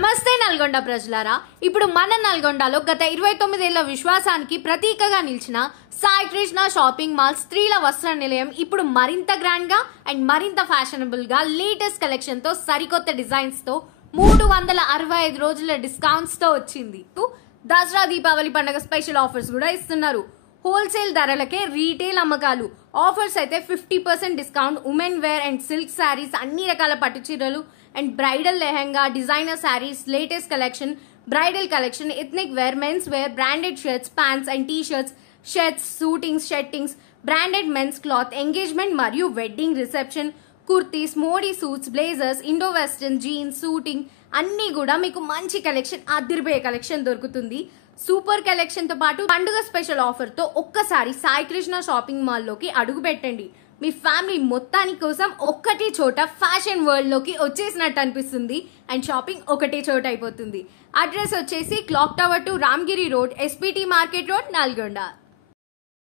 నమస్తే నల్గొండ ప్రజలారా. ఇప్పుడు మన నల్గొండలో గత 29 ఏళ్ల విశ్వాసానికి ప్రతీకగా నిలిచిన సాయి కృష్ణ షాపింగ్ మాల్ స్త్రీల వస్త్ర నిలయం ఇప్పుడు మరింత గ్రాండ్ గా అండ్ మరింత ఫ్యాషనబుల్ గా లేటెస్ట్ కలెక్షన్ తో సరికొత్త డిజైన్స్ తో 365 రోజుల డిస్కౌంట్స్ తో వచ్చింది. దసరా దీపావళి పండుగ స్పెషల్ ఆఫర్స్ కూడా ఇస్తున్నారు. హోల్సేల్ ధరలకే రీటైల్ అమ్మకాలు. ఆఫర్స్ అయితే 50% discount, women wear and silk sarees, అన్ని రకాల పట్టు చీరలు and bridal lehenga, designer sarees, latest collection, bridal collection, ethnic wear, men's wear, branded shirts, pants and T shirts, shirts, suitings, shirtings, branded men's cloth, engagement మరియు wedding reception, kurtis, Modi suits, blazers, Indo western, jeans, suiting అన్ని కూడా మీకు మంచి collection, అదిరిపోయే collection దొరుకుతుంది. Super collection తో పాటు పండుగ స్పెషల్ ఆఫర్ తో ఒక్కసారి సాయి కృష్ణ షాపింగ్ మాల్ లోకి అడుగు పెట్టండి. మీ ఫ్యామిలీ మొత్తాని కోసం ఒక్కటే చోట ఫ్యాషన్ వరల్డ్ లోకి వచ్చేసినట్టు అనిపిస్తుంది అండ్ షాపింగ్ ఒకటే చోట అయిపోతుంది. అడ్రస్ వచ్చేసి clock tower to Ramgiri road, SPT market road, Nalgonda.